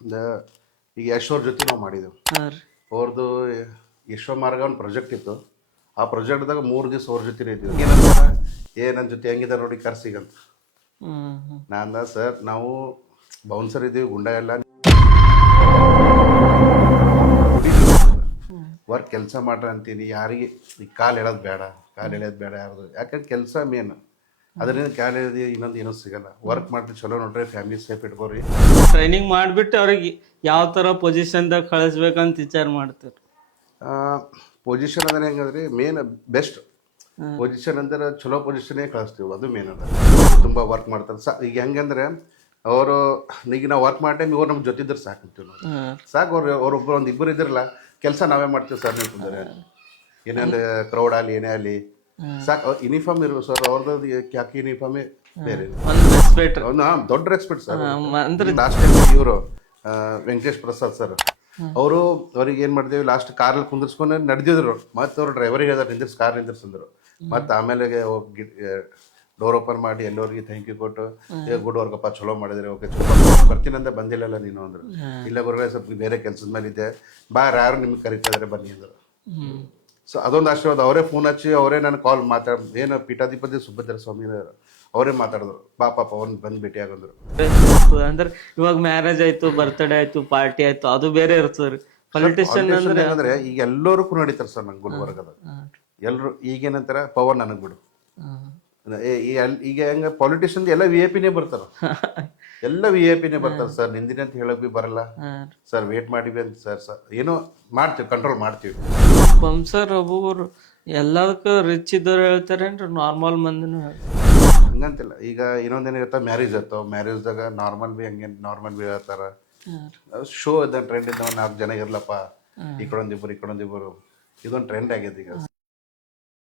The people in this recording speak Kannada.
ದ- ಈಗ ಯಶ್ ಅವ್ರ ಜೊತೆ ನಾವು ಮಾಡಿದೆವು. ಹಾಂ ರೀ. ಅವ್ರದ್ದು ಯಶ್ವಮಾರ್ಗ ಒಂದು ಪ್ರಾಜೆಕ್ಟ್ ಇತ್ತು. ಆ ಪ್ರಾಜೆಕ್ಟ್ದಾಗ 3 ದಿವಸ ಅವ್ರ ಜೊತೆ ಇದ್ದೀವಿ. ಏನಂತ ನನ್ನ ಜೊತೆ ಹೆಂಗಿದೆ ನೋಡಿ ಕರ್ಸಿಗಂತ. ನಾನು ಸರ್ ನಾವು ಬೌನ್ಸರ್ ಇದ್ದೀವಿ, ಗುಂಡ ಎಲ್ಲ ವರ್ಕ್ ಕೆಲಸ ಮಾಡ್ರಿ ಅಂತೀನಿ. ಯಾರಿಗೆ ಈಗ ಕಾಲು ಎಳೆಯೋದು ಬೇಡ ಯಾರ್ದು. ಯಾಕಂದ್ರೆ ಕೆಲಸ ಮೇನ್. ಅದರಿಂದ ಕಾಲು ಎಳೆದು ಇನ್ನೊಂದು ಏನೂ ಸಿಗಲ್ಲ. ವರ್ಕ್ ಮಾಡ್ರಿ, ಚಲೋ ನೋಡ್ರಿ, ಫ್ಯಾಮಿಲಿ ಸೇಫ್ ಇಟ್ಕೋರಿ. ಟ್ರೈನಿಂಗ್ ಮಾಡಿಬಿಟ್ಟು ಅವ್ರಿಗೆ ಯಾವ ಥರ ಪೊಸಿಷನ್ದಾಗ ಕಳಿಸ್ಬೇಕಂತ ವಿಚಾರ ಮಾಡ್ತೀರಿ. ಪೊಸಿಷನ್ ಅಂದ್ರೆ ಹೆಂಗಂದ್ರೆ ಮೇನ್ ಬೆಸ್ಟ್ ಪೊಸಿಷನ್ ಅಂದ್ರೆ ಚಲೋ ಪೊಸಿಷನ್ನೇ ಕಳಿಸ್ತೀವಿ, ಅದು ಮೇನ್ ಅದ. ತುಂಬ ವರ್ಕ್ ಮಾಡ್ತಾರೆ ಈಗ ಹೆಂಗಂದ್ರೆ ಅವರು ಈಗ ನಾವು ವರ್ಕ್ ಮಾಡೋ ಟೈಮ್ ಇವ್ರು ನಮ್ಮ ಜೊತೆ ಇದ್ರೆ ಸಾಕು ನಾವು. ಸಾಕು ಅವ್ರೊಬ್ಬರು ಒಂದು ಇಬ್ಬರು ಇದ್ರಲ್ಲ, ಕೆಲಸ ನಾವೇ ಮಾಡ್ತೀವಿ ಸರ್. ನೀವು ಕುಂದ್ರೆ ಏನೇನು ಕ್ರೌಡ್ ಆಗಲಿ ಏನೇ ಆಗಲಿ ಸಾಕು. ಯೂನಿಫಾರ್ಮ್ ಇರ್ಬೇಕು ಸರ್, ಅವ್ರದ್ದು ಕ್ಯಾಕಿ ಯೂನಿಫಾರ್ಮೇ ಬೇರೆ. ಒಂದು ದೊಡ್ಡ ರೆಸ್ಪೆಕ್ಟ್ ಸರ್. ಲಾಸ್ಟ್ ಟೈಮ್ ಇವರು ವೆಂಕಟೇಶ್ ಪ್ರಸಾದ್ ಸರ್ ಅವ್ರಿಗೆ ಏನು ಮಾಡಿದೇವಿ, ಲಾಸ್ಟ್ ಕಾರಲ್ಲಿ ಕುಂದಿರ್ಸ್ಕೊಂಡು ನಡೆದಿದ್ರು. ಮತ್ತು ಅವ್ರು ಡ್ರೈವರಿಗೆ ಹೇಳ್ದಾರೆ ಕಾರ್ ನಿಂದಿರ್ಸಿದ್ರು. ಮತ್ತು ಆಮೇಲೆ ಡೋರ್ ಓಪನ್ ಮಾಡಿ ಎಲ್ಲರಿಗೆ ಥ್ಯಾಂಕ್ ಯು ಕೊಟ್ಟು, ಗುಡ್ ವರ್ಕಪ್ಪ, ಚಲೋ ಮಾಡಿದ್ರೆ, ಓಕೆ ಬರ್ತೀನಂತ ಬಂದಿಲ್ಲಲ್ಲ ನೀನು ಅಂದರು. ಇಲ್ಲ ಬರೋ ಸ್ವಲ್ಪ ಬೇರೆ ಕೆಲಸದ ಮೇಲೆ ಇದ್ದೆ, ಯಾರು ನಿಮ್ಗೆ ಕರಿತಿದ್ದಾರೆ ಬನ್ನಿ ಅಂದರು. ಸೊ ಅದೊಂದು ಆಶೀರ್ವಾದ. ಅವರೇ ಫೋನ್ ಹಚ್ಚಿ ಅವರೇ ನಾನು ಕಾಲ್ ಏನು ಪೀಠಾಧಿಪತಿ ಸುಭದ್ರ ಸ್ವಾಮಿ ಅವರೇ ಮಾತಾಡಿದ್ರು, ಪಾಪ ಅವ್ನು ಬಂದು ಭೇಟಿ ಆಗಂದ್ರು. ಅಂದ್ರೆ ಇವಾಗ ಮ್ಯಾರೇಜ್ ಆಯ್ತು, ಬರ್ತ್ಡೇ ಆಯ್ತು, ಪಾರ್ಟಿ ಆಯ್ತು, ಅದು ಬೇರೆ ಇರ್ತದೆ. ಪೊಲಿಟಿಷಿಯನ್ ಅಂದ್ರೆ ಈಗ ಎಲ್ಲರೂ ನಡೀತಾರೆ ಸರ್. ನಂಗೆ ಗುಲ್ಬರ್ಗದ ಎಲ್ಲರೂ ಈಗೇನಂತಾರ ಪವರ್ ನನಗೆ ಬಿಡು. ಈಗ ಹೆಂಗ ಪಾಲಿಟಿಷಿಯನ್ ಎಲ್ಲ VIP ಬರ್ತಾರ, ಎಲ್ಲ VIP ಬರ್ತಾರೆ ಸರ್. ನಿಂದಿನ ಅಂತ ಹೇಳಕ್ ಬಿ ಬರಲ್ಲ ಸರ್, ವೇಟ್ ಮಾಡಿವಿ ಅಂತ ಸರ್ ಏನೋ ಮಾಡ್ತೀವಿ, ಕಂಟ್ರೋಲ್ ಮಾಡ್ತೀವಿ. ಬಂಸರ್ ಒಬ್ಬೊಬ್ರು ಎಲ್ಲದಕ್ಕೂ ರಿಚ್ ಇದ್ದವ್ರು ಹೇಳ್ತಾರೇನ್ರಿ, ನಾರ್ಮಲ್ ಮಂದಿನೂ ಹಂಗಂತಿಲ್ಲ. ಈಗ ಇನ್ನೊಂದೇನಿರ್ತಾವ, ಮ್ಯಾರೇಜ್ ಇರ್ತಾವ. ಮ್ಯಾರೇಜ್ದಾಗ ನಾರ್ಮಲ್ ಬಿ ಹಂಗೆ ನಾರ್ಮಲ್ ಬಿ ಹೇಳ್ತಾರ. ಶೋ ಇದ್ದ ಟ್ರೆಂಡ್ ಇದ್ದಾವ, 4 ಜನ ಇರ್ಲಪ್ಪ, ಈ ಕಡೊಂದಿಬ್ಬರು ಇದೊಂದು ಟ್ರೆಂಡ್ ಆಗೈತೆ ಈಗ.